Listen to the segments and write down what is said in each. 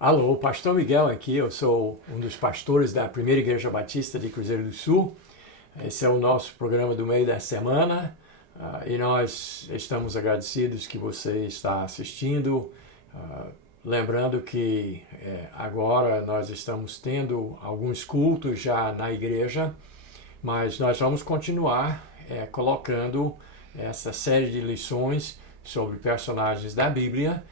Alô, Pastor Miguel aqui, eu sou um dos pastores da Primeira Igreja Batista de Cruzeiro do Sul. Esse é o nosso programa do meio da semana e nós estamos agradecidos que você está assistindo. Lembrando que agora nós estamos tendo alguns cultos já na igreja, mas nós vamos continuar colocando essa série de lições sobre personagens da Bíblia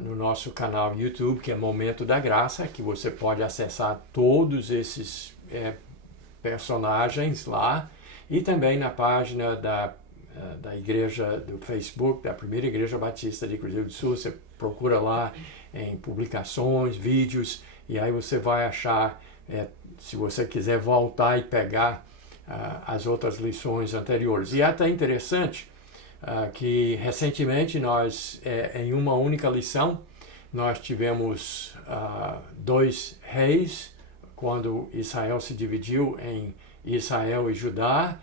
no nosso canal YouTube, que é Momento da Graça, que você pode acessar todos esses personagens lá, e também na página da igreja do Facebook, da Primeira Igreja Batista de Cruzeiro do Sul. Você procura lá em publicações, vídeos, e aí você vai achar, se você quiser voltar e pegar as outras lições anteriores. E é até interessante que recentemente nós, em uma única lição, nós tivemos 2 reis, quando Israel se dividiu em Israel e Judá,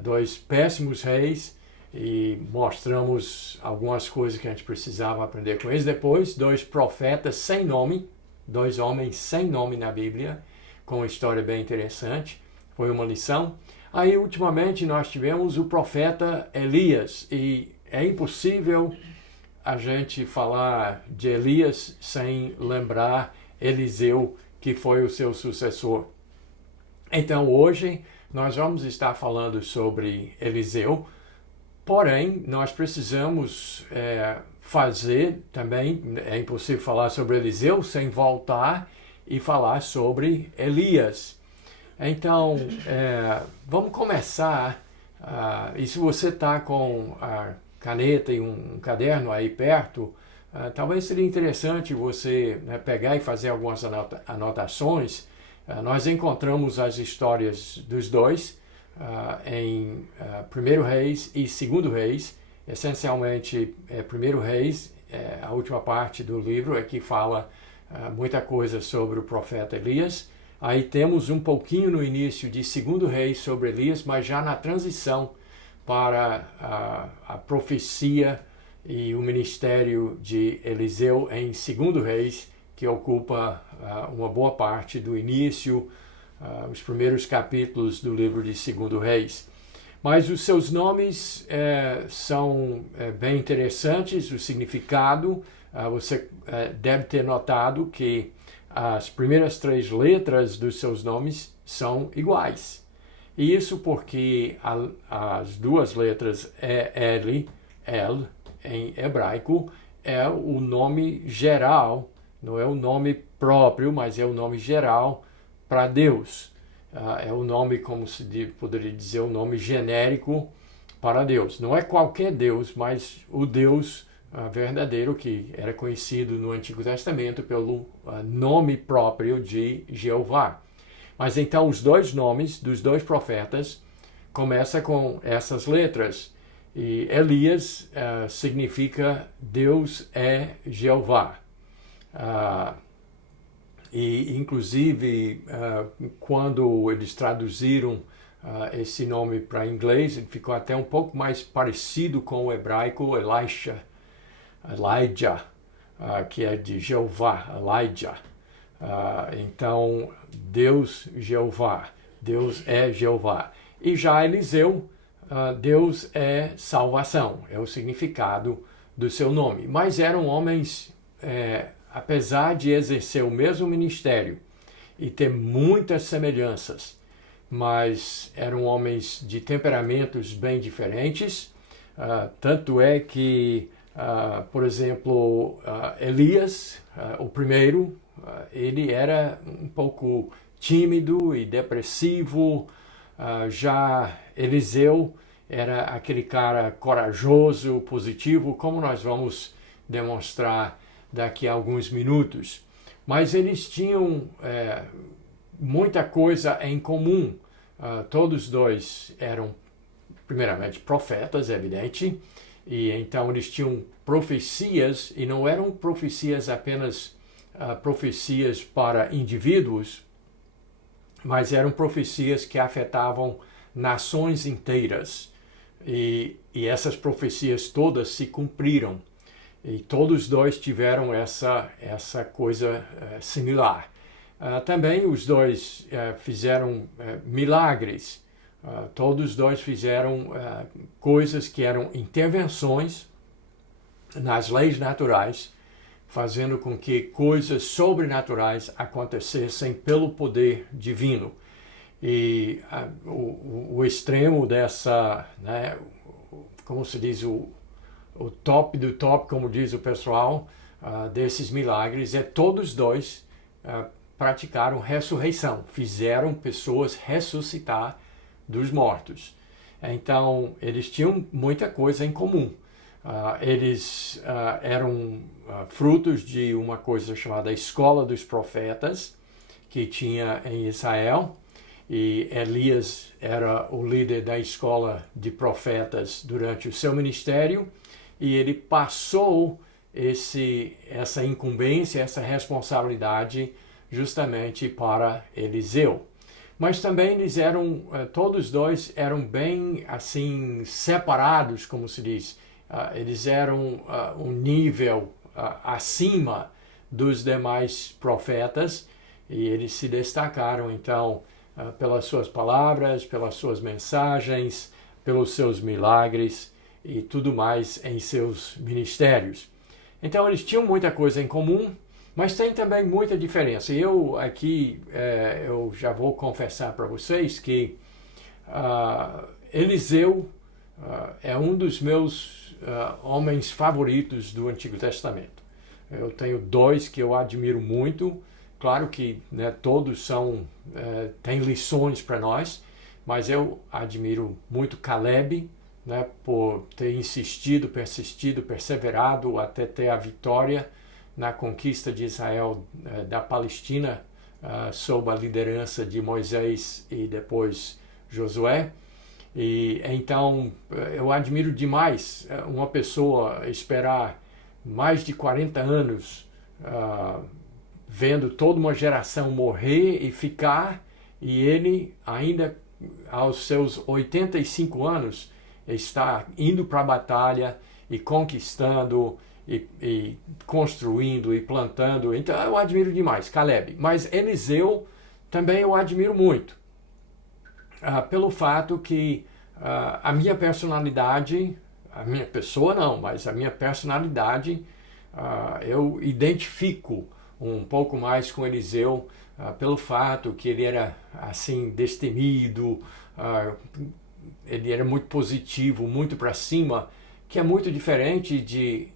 2 péssimos reis, e mostramos algumas coisas que a gente precisava aprender com eles. Depois, 2 profetas sem nome, 2 homens sem nome na Bíblia, com uma história bem interessante. Foi uma lição. Aí, ultimamente, nós tivemos o profeta Elias, e é impossível a gente falar de Elias sem lembrar Eliseu, que foi o seu sucessor. Então, hoje, nós vamos estar falando sobre Eliseu, porém, nós precisamos fazer também, é impossível falar sobre Eliseu sem voltar e falar sobre Elias. Então, vamos começar, e se você está com a caneta e um caderno aí perto, talvez seria interessante você pegar e fazer algumas anotações. Nós encontramos as histórias dos dois em 1 Reis e 2 Reis. Essencialmente, 1 Reis, a última parte do livro, é que fala muita coisa sobre o profeta Elias. Aí temos um pouquinho no início de 2 Reis sobre Elias, mas já na transição para a profecia e o ministério de Eliseu em 2 Reis, que ocupa uma boa parte do início, os primeiros capítulos do livro de 2 Reis. Mas os seus nomes são bem interessantes, o significado. Você deve ter notado que as primeiras 3 letras dos seus nomes são iguais. E isso porque as 2 letras El, em hebraico, é o nome geral, não é o nome próprio, mas é o nome geral para Deus. É o nome, como se poderia dizer, o nome genérico para Deus. Não é qualquer Deus, mas o Deus verdadeiro, que era conhecido no Antigo Testamento pelo nome próprio de Jeová. Mas então os 2 nomes dos 2 profetas começam com essas letras. E Elias significa Deus é Jeová. E inclusive quando eles traduziram esse nome para inglês, ele ficou até um pouco mais parecido com o hebraico Elijah, que é de Jeová, Elijah. Então, Deus Jeová, Deus é Jeová. E já Eliseu, Deus é salvação, é o significado do seu nome. Mas eram homens, apesar de exercer o mesmo ministério e ter muitas semelhanças, mas eram homens de temperamentos bem diferentes. Tanto é que por exemplo, Elias, o primeiro, ele era um pouco tímido e depressivo. Já Eliseu era aquele cara corajoso, positivo, como nós vamos demonstrar daqui a alguns minutos. Mas eles tinham muita coisa em comum. Todos 2 eram, primeiramente, profetas, é evidente. E então eles tinham profecias, e não eram profecias apenas profecias para indivíduos, mas eram profecias que afetavam nações inteiras. E essas profecias todas se cumpriram. E todos dois tiveram essa coisa similar. Também os dois fizeram milagres. Todos os dois fizeram coisas que eram intervenções nas leis naturais, fazendo com que coisas sobrenaturais acontecessem pelo poder divino. E o extremo dessa, né, como se diz, o top do top, como diz o pessoal, desses milagres, todos dois praticaram ressurreição, fizeram pessoas ressuscitar dos mortos. Então, eles tinham muita coisa em comum. Eles eram frutos de uma coisa chamada Escola dos Profetas, que tinha em Israel, e Elias era o líder da escola de profetas durante o seu ministério, e ele passou essa incumbência, essa responsabilidade justamente para Eliseu. Mas também eles eram, todos dois eram bem assim separados, como se diz. Eles eram um nível acima dos demais profetas e eles se destacaram então pelas suas palavras, pelas suas mensagens, pelos seus milagres e tudo mais em seus ministérios. Então eles tinham muita coisa em comum, mas tem também muita diferença. E eu aqui, eu já vou confessar para vocês que Eliseu é um dos meus homens favoritos do Antigo Testamento. Eu tenho dois que eu admiro muito. Claro que todos têm lições para nós, mas eu admiro muito Caleb, por ter insistido, persistido, perseverado até ter a vitória na conquista de Israel da Palestina, sob a liderança de Moisés e depois Josué. E então eu admiro demais uma pessoa esperar mais de 40 anos vendo toda uma geração morrer e ficar, e ele ainda aos seus 85 anos está indo para a batalha e conquistando e construindo e plantando. Então eu admiro demais Caleb. Mas Eliseu também eu admiro muito, pelo fato que a minha personalidade, a minha pessoa não, mas a minha personalidade, eu identifico um pouco mais com Eliseu, pelo fato que ele era assim destemido, ele era muito positivo, muito para cima, que é muito diferente de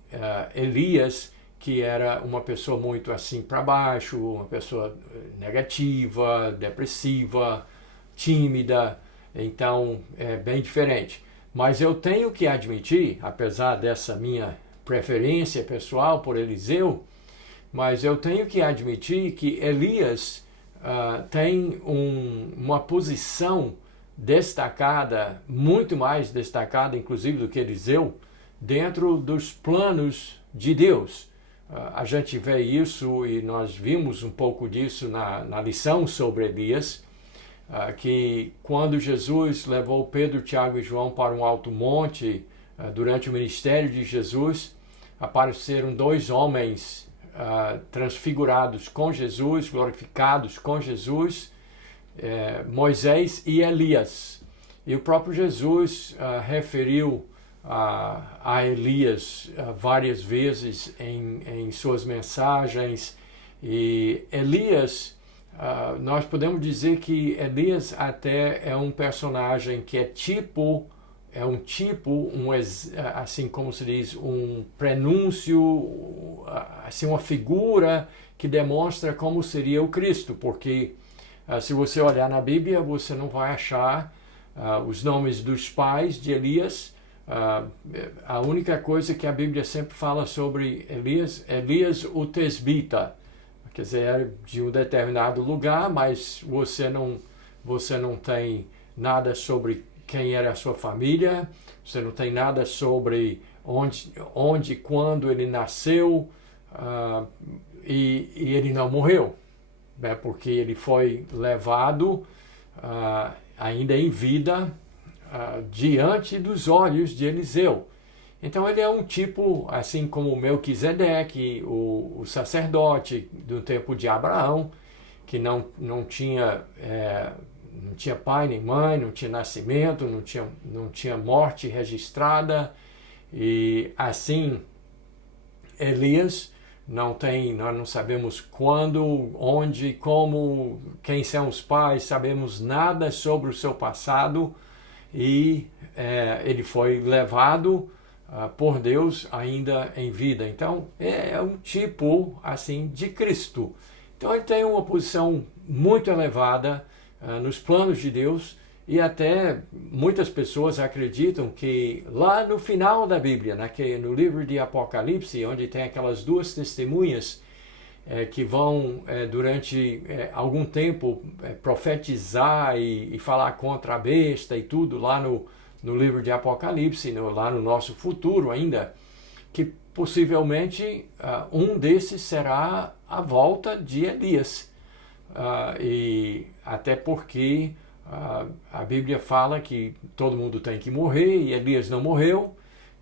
Elias, que era uma pessoa muito assim para baixo, uma pessoa negativa, depressiva, tímida. Então é bem diferente. Mas eu tenho que admitir, apesar dessa minha preferência pessoal por Eliseu, mas eu tenho que admitir que Elias tem uma posição destacada, muito mais destacada inclusive do que Eliseu, dentro dos planos de Deus. A gente vê isso e nós vimos um pouco disso na lição sobre Elias, que quando Jesus levou Pedro, Tiago e João para um alto monte, durante o ministério de Jesus, apareceram dois homens transfigurados com Jesus, glorificados com Jesus, Moisés e Elias. E o próprio Jesus referiu a Elias várias vezes em suas mensagens. E Elias, nós podemos dizer que Elias até é um personagem que assim como se diz, um prenúncio, assim, uma figura que demonstra como seria o Cristo, porque se você olhar na Bíblia, você não vai achar os nomes dos pais de Elias. A única coisa que a Bíblia sempre fala sobre Elias o tesbita, quer dizer, era de um determinado lugar, mas você não tem nada sobre quem era a sua família, você não tem nada sobre onde quando ele nasceu, e ele não morreu, né, porque ele foi levado ainda em vida diante dos olhos de Eliseu. Então ele é um tipo, assim como Melquisedeque, o sacerdote do tempo de Abraão, que não tinha pai nem mãe, não tinha nascimento, não tinha morte registrada. E assim, Elias nós não sabemos quando, onde, como, quem são os pais, sabemos nada sobre o seu passado, e ele foi levado por Deus ainda em vida. Então é um tipo assim de Cristo. Então ele tem uma posição muito elevada nos planos de Deus, e até muitas pessoas acreditam que lá no final da Bíblia, no livro de Apocalipse, onde tem aquelas duas testemunhas que vão durante algum tempo profetizar e falar contra a besta e tudo, lá no livro de Apocalipse, lá no nosso futuro ainda, que possivelmente um desses será a volta de Elias. E até porque a Bíblia fala que todo mundo tem que morrer, e Elias não morreu.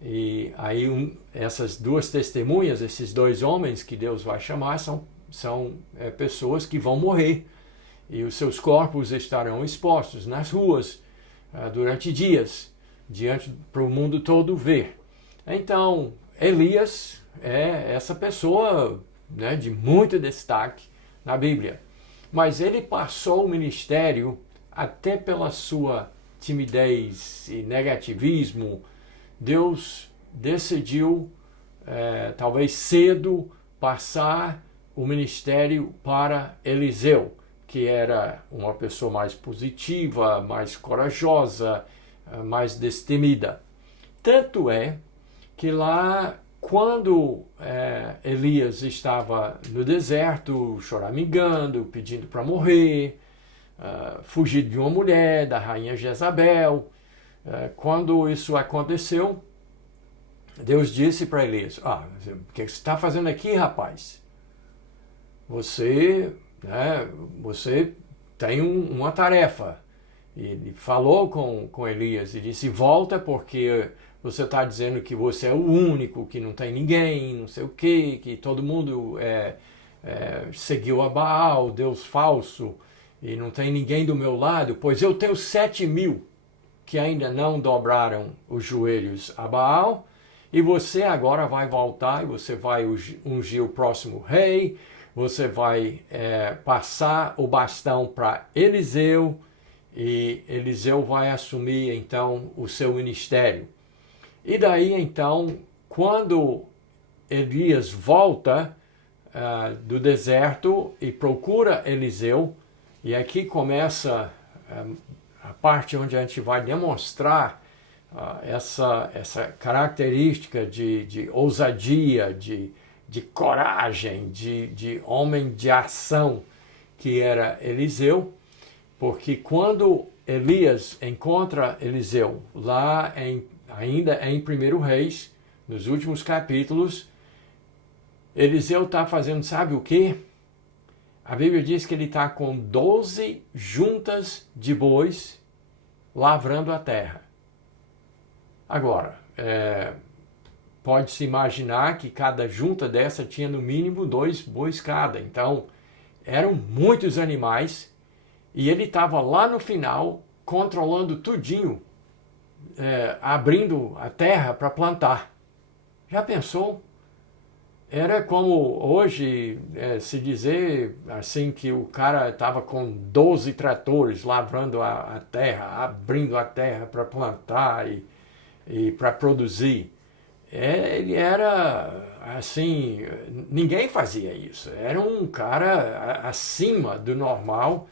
E aí essas duas testemunhas, esses dois homens que Deus vai chamar, são pessoas que vão morrer, e os seus corpos estarão expostos nas ruas durante dias, para o mundo todo ver. Então Elias é essa pessoa, né, de muito destaque na Bíblia, mas ele passou o ministério, até pela sua timidez e negativismo, Deus decidiu, talvez cedo, passar o ministério para Eliseu, que era uma pessoa mais positiva, mais corajosa, mais destemida. Tanto é que lá, quando Elias estava no deserto, choramingando, pedindo para morrer, fugido de uma mulher, da rainha Jezabel, quando isso aconteceu, Deus disse para Elias: o que você está fazendo aqui, rapaz? Você tem uma tarefa. E ele falou com Elias e disse: volta, porque você está dizendo que você é o único, que não tem ninguém, não sei o quê, que todo mundo seguiu a Baal, Deus falso, e não tem ninguém do meu lado, pois eu tenho 7.000 que ainda não dobraram os joelhos a Baal, e você agora vai voltar e você vai ungir o próximo rei, você vai passar o bastão para Eliseu, e Eliseu vai assumir então o seu ministério. E daí então, quando Elias volta do deserto e procura Eliseu, e aqui começa a parte onde a gente vai demonstrar essa característica de ousadia, de coragem, de homem de ação, que era Eliseu, porque quando Elias encontra Eliseu lá ainda em 1 Reis, nos últimos capítulos, Eliseu está fazendo, sabe o quê? A Bíblia diz que ele está com 12 juntas de bois lavrando a terra. Agora, pode-se imaginar que cada junta dessa tinha no mínimo 2 bois cada. Então, eram muitos animais, e ele estava lá no final controlando tudinho, abrindo a terra para plantar. Já pensou? Era como hoje se dizer assim, que o cara estava com 12 tratores lavrando a terra, abrindo a terra para plantar e para produzir. Ele era assim, ninguém fazia isso. Era um cara acima do normal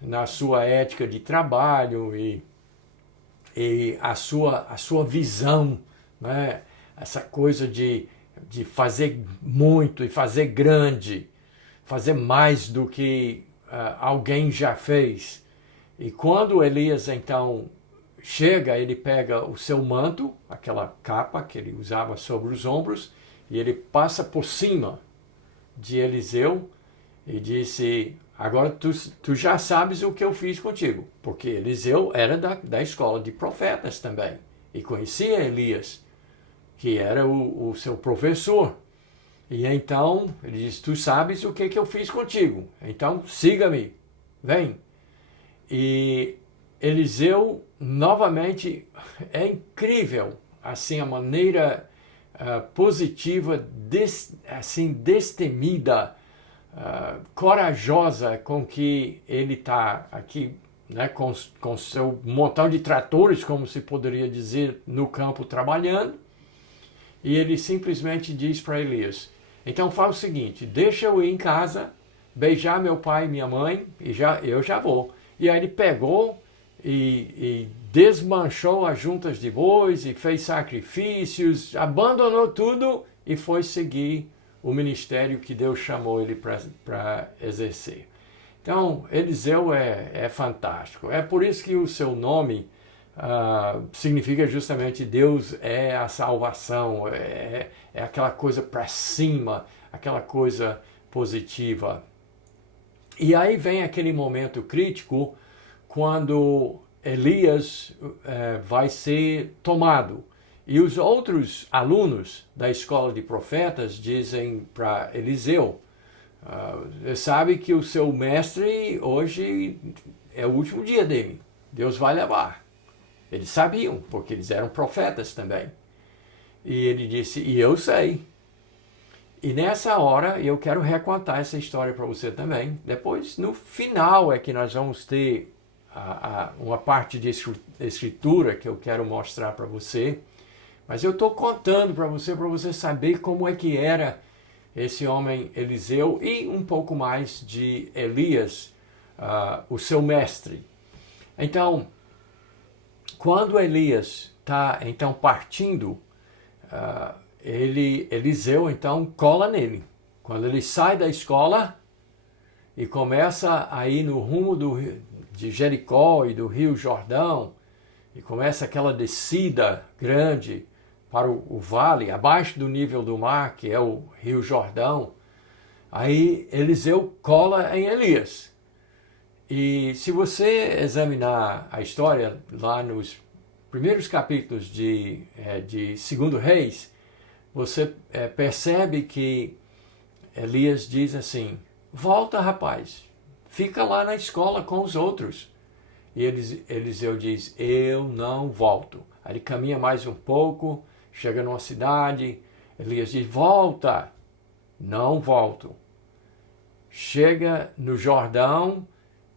na sua ética de trabalho e a sua visão, né? Essa coisa de fazer muito e fazer grande, fazer mais do que alguém já fez. E quando Elias então chega, ele pega o seu manto, aquela capa que ele usava sobre os ombros, e ele passa por cima de Eliseu e disse: agora tu já sabes o que eu fiz contigo, porque Eliseu era da escola de profetas também, e conhecia Elias, que era o seu professor. E então ele disse, tu sabes o que eu fiz contigo, então siga-me, vem. E Eliseu, novamente, é incrível, assim, a maneira positiva, assim, destemida, corajosa com que ele está aqui, né, com seu montão de tratores, como se poderia dizer, no campo trabalhando. E ele simplesmente diz para Elias, então faz o seguinte, deixa eu ir em casa, beijar meu pai e minha mãe, e eu já vou. E aí ele pegou e desmanchou as juntas de bois e fez sacrifícios, abandonou tudo e foi seguir o ministério que Deus chamou ele para exercer. Então, Eliseu é fantástico. É por isso que o seu nome significa justamente Deus é a salvação, é aquela coisa para cima, aquela coisa positiva. E aí vem aquele momento crítico quando Elias vai ser tomado. E os outros alunos da escola de profetas dizem para Eliseu, você sabe que o seu mestre hoje é o último dia dele, Deus vai levar. Eles sabiam, porque eles eram profetas também. E ele disse, e eu sei. E nessa hora, eu quero recontar essa história para você também. Depois, no final, é que nós vamos ter uma parte de escritura que eu quero mostrar para você. Mas eu estou contando para você saber como é que era esse homem Eliseu e um pouco mais de Elias, o seu mestre. Então, quando Elias está então partindo, Eliseu então cola nele. Quando ele sai da escola e começa a ir no rumo de Jericó e do Rio Jordão, e começa aquela descida grande para o vale, abaixo do nível do mar, que é o Rio Jordão, aí Eliseu cola em Elias. E se você examinar a história lá nos primeiros capítulos de 2 Reis, você percebe que Elias diz assim, volta rapaz, fica lá na escola com os outros. E Eliseu diz, eu não volto. Aí ele caminha mais um pouco, chega numa cidade, Elias diz, volta, não volto. Chega no Jordão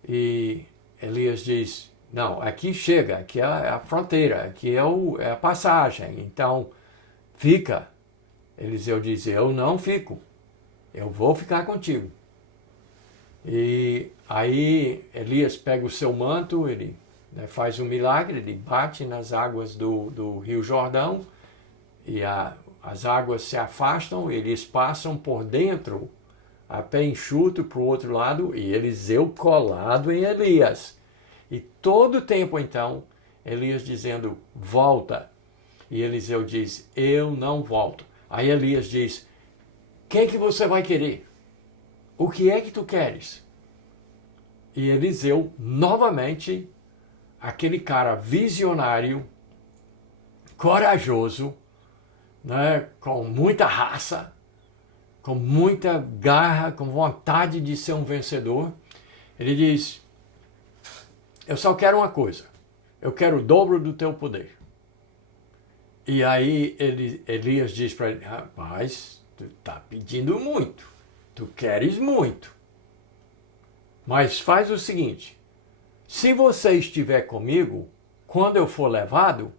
e Elias diz, não, aqui chega, aqui é a fronteira, aqui é a passagem, então fica. Eliseu diz, eu não fico, eu vou ficar contigo. E aí Elias pega o seu manto, ele faz um milagre, ele bate nas águas do Rio Jordão e as águas se afastam, eles passam por dentro, a pé enxuto para o outro lado, e Eliseu colado em Elias. E todo o tempo então, Elias dizendo, volta. E Eliseu diz, eu não volto. Aí Elias diz, quem que você vai querer? O que é que tu queres? E Eliseu, novamente, aquele cara visionário, corajoso, né, com muita raça, com muita garra, com vontade de ser um vencedor, ele diz, eu só quero uma coisa, eu quero o dobro do teu poder. E aí Elias diz para ele, rapaz, tu está pedindo muito, tu queres muito. Mas faz o seguinte, se você estiver comigo, quando eu for levado,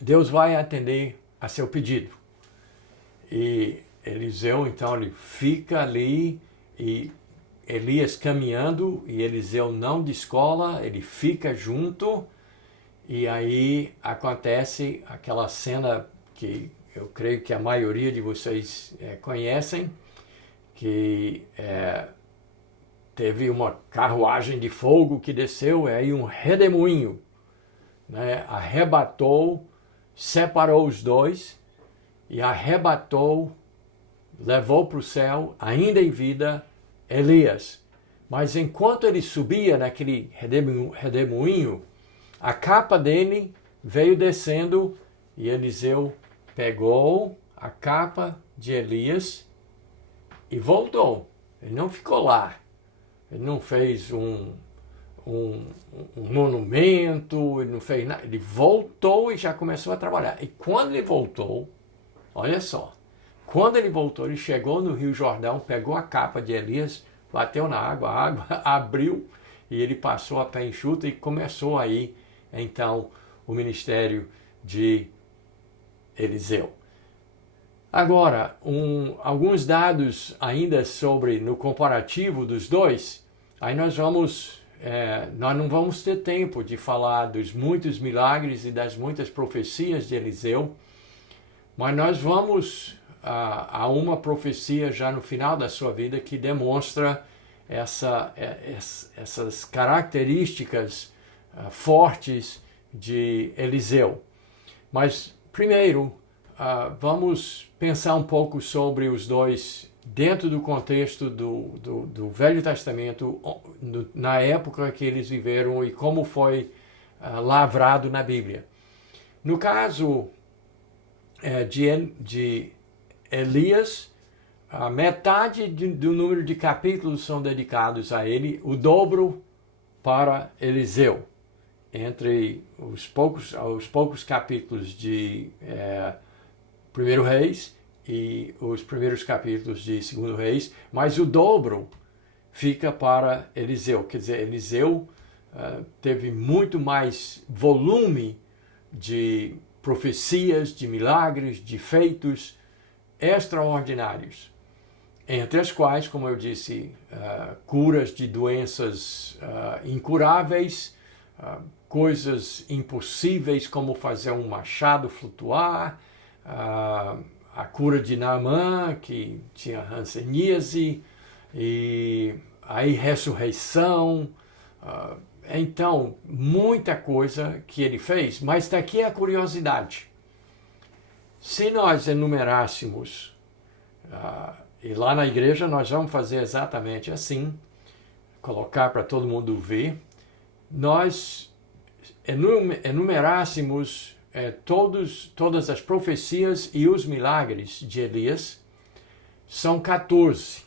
Deus vai atender a seu pedido. E Eliseu, então, ele fica ali e Elias caminhando e Eliseu não descola, ele fica junto. E aí acontece aquela cena que eu creio que a maioria de vocês conhecem, que teve uma carruagem de fogo que desceu, aí um redemoinho, né, arrebatou, separou os dois e arrebatou, levou para o céu, ainda em vida, Elias. Mas enquanto ele subia naquele redemoinho, a capa dele veio descendo e Eliseu pegou a capa de Elias e voltou. Ele não ficou lá. Ele não fez um monumento, ele não fez nada. Ele voltou e já começou a trabalhar. E quando ele voltou, olha só, quando ele voltou, ele chegou no Rio Jordão, pegou a capa de Elias, bateu na água, a água abriu e ele passou a pé enxuto e começou aí, então, o ministério de Eliseu. Agora, alguns dados ainda sobre, no comparativo dos dois, aí nós não vamos ter tempo de falar dos muitos milagres e das muitas profecias de Eliseu, mas nós vamos a uma profecia já no final da sua vida que demonstra essas características fortes de Eliseu. Mas, primeiro, vamos pensar um pouco sobre os dois dentro do contexto do Velho Testamento, na época que eles viveram e como foi lavrado na Bíblia. No caso de Elias, a metade do número de capítulos são dedicados a ele, o dobro para Eliseu. Entre os poucos capítulos de 1 Reis e os primeiros capítulos de 2 Reis, mas o dobro fica para Eliseu. Quer dizer, Eliseu teve muito mais volume de profecias, de milagres, de feitos extraordinários, entre as quais, como eu disse, curas de doenças incuráveis, coisas impossíveis como fazer um machado flutuar, a cura de Naamã, que tinha hanseníase, e aí ressurreição. Então, muita coisa que ele fez, mas daqui a curiosidade. Se nós enumerássemos, e lá na igreja nós vamos fazer exatamente assim, colocar para todo mundo ver, nós enumerássemos todas as profecias e os milagres de Elias, são 14.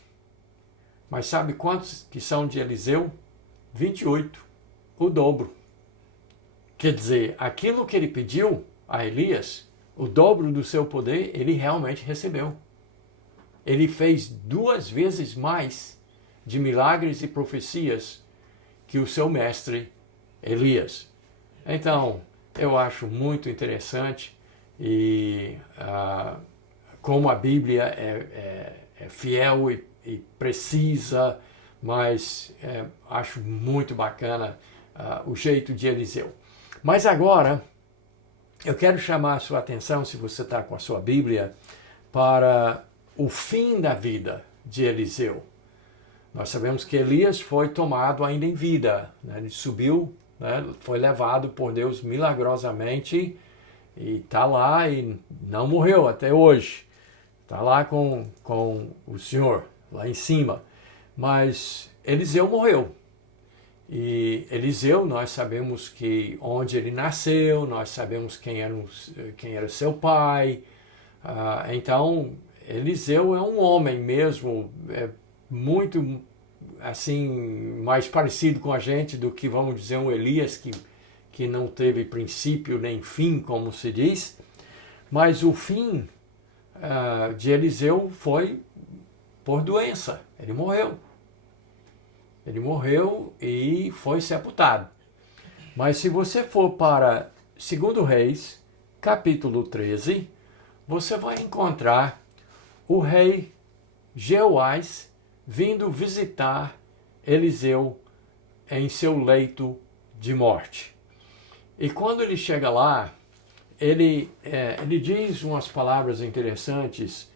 Mas sabe quantos que são de Eliseu? 28, o dobro. Quer dizer, aquilo que ele pediu a Elias, o dobro do seu poder, ele realmente recebeu. Ele fez 2 vezes mais de milagres e profecias que o seu mestre Elias. Então, eu acho muito interessante e como a Bíblia é fiel e precisa, mas acho muito bacana o jeito de Eliseu. Mas agora, eu quero chamar a sua atenção, se você está com a sua Bíblia, para o fim da vida de Eliseu. Nós sabemos que Elias foi tomado ainda em vida, né? Ele subiu, né? Foi levado por Deus milagrosamente e está lá e não morreu até hoje. Está lá com o Senhor, lá em cima. Mas Eliseu morreu. E Eliseu, nós sabemos que onde ele nasceu, nós sabemos quem era seu pai. Então, Eliseu é um homem mesmo, muito assim, mais parecido com a gente do que, vamos dizer, um Elias que não teve princípio nem fim, como se diz. Mas o fim de Eliseu foi por doença. Ele morreu. Ele morreu e foi sepultado. Mas se você for para 2 Reis, capítulo 13, você vai encontrar o rei Jeoás vindo visitar Eliseu em seu leito de morte. E quando ele chega lá, ele diz umas palavras interessantes.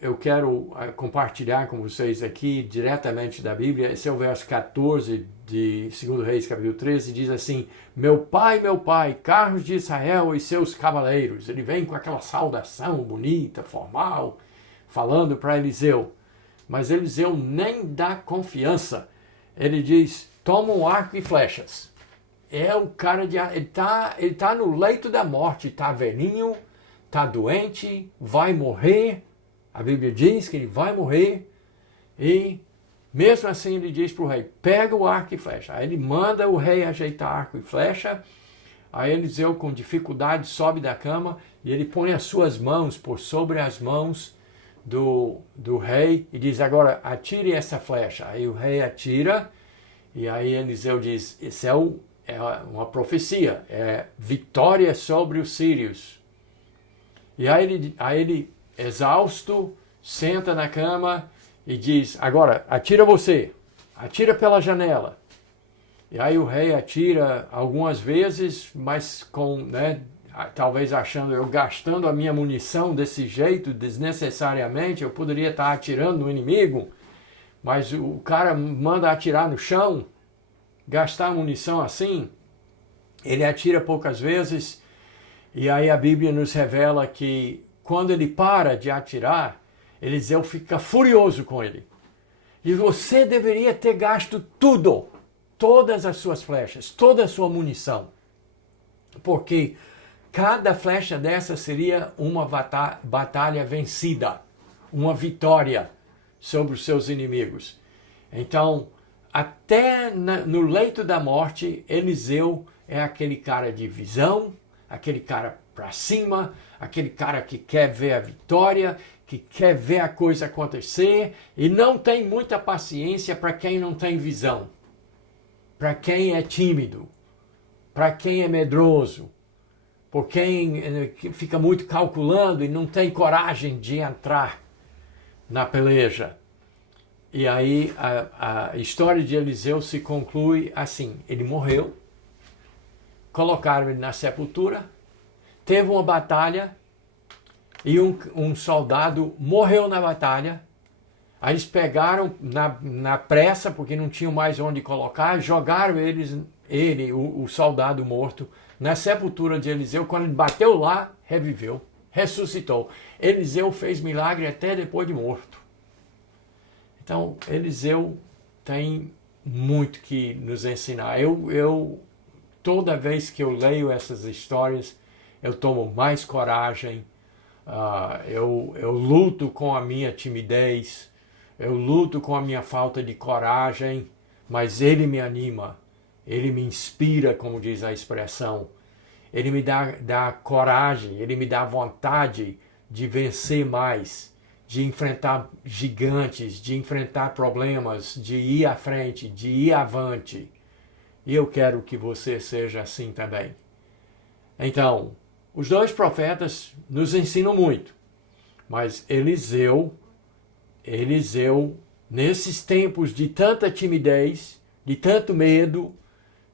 Eu quero compartilhar com vocês aqui diretamente da Bíblia. Esse é o verso 14 de 2 Reis, capítulo 13, diz assim: meu pai, carros de Israel e seus cavaleiros. Ele vem com aquela saudação bonita, formal, falando para Eliseu. Mas Eliseu nem dá confiança. Ele diz: toma um arco e flechas. É o cara ele tá no leito da morte, tá velhinho, está doente, vai morrer. A Bíblia diz que ele vai morrer. E mesmo assim ele diz para o rei, pega o arco e flecha. Aí ele manda o rei ajeitar arco e flecha. Aí Eliseu, com dificuldade, sobe da cama e ele põe as suas mãos por sobre as mãos do rei e diz, agora atire essa flecha. Aí o rei atira e aí Eliseu diz, isso é uma profecia, é vitória sobre os sírios. E aí ele, exausto, senta na cama e diz, agora atira você, atira pela janela. E aí o rei atira algumas vezes, mas talvez achando, eu gastando a minha munição desse jeito, desnecessariamente, eu poderia estar atirando no inimigo, mas o cara manda atirar no chão, gastar munição assim, ele atira poucas vezes, e aí a Bíblia nos revela que quando ele para de atirar, Eliseu fica furioso com ele. E você deveria ter gasto tudo, todas as suas flechas, toda a sua munição, porque cada flecha dessa seria uma batalha vencida, uma vitória sobre os seus inimigos. Então, até no leito da morte, Eliseu é aquele cara de visão, aquele cara para cima, aquele cara que quer ver a vitória, que quer ver a coisa acontecer e não tem muita paciência para quem não tem visão, para quem é tímido, para quem é medroso, por quem fica muito calculando e não tem coragem de entrar na peleja. E aí a história de Eliseu se conclui assim, ele morreu, colocaram ele na sepultura, teve uma batalha e um soldado morreu na batalha. Aí eles pegaram na pressa, porque não tinham mais onde colocar, jogaram o soldado morto, na sepultura de Eliseu. Quando ele bateu lá, reviveu, ressuscitou. Eliseu fez milagre até depois de morto. Então, Eliseu tem muito que nos ensinar. Toda vez que eu leio essas histórias, eu tomo mais coragem, eu luto com a minha timidez, eu luto com a minha falta de coragem, mas ele me anima, ele me inspira, como diz a expressão. Ele me dá coragem, ele me dá vontade de vencer mais, de enfrentar gigantes, de enfrentar problemas, de ir à frente, de ir avante. E eu quero que você seja assim também. Então, os dois profetas nos ensinam muito, mas Eliseu, nesses tempos de tanta timidez, de tanto medo,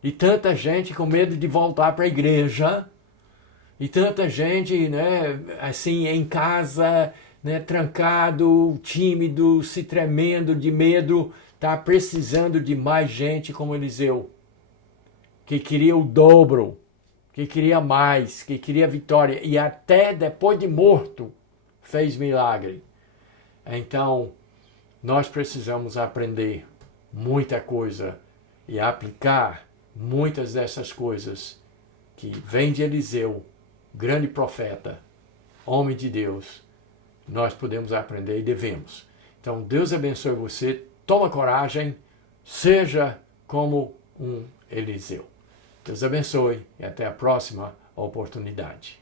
de tanta gente com medo de voltar para a igreja, e tanta gente, assim, em casa, trancado, tímido, se tremendo de medo, está precisando de mais gente como Eliseu, que queria o dobro, que queria mais, que queria vitória, e até depois de morto fez milagre. Então, nós precisamos aprender muita coisa e aplicar muitas dessas coisas que vêm de Eliseu, grande profeta, homem de Deus. Nós podemos aprender e devemos. Então, Deus abençoe você, toma coragem, seja como um Eliseu. Deus abençoe e até a próxima oportunidade.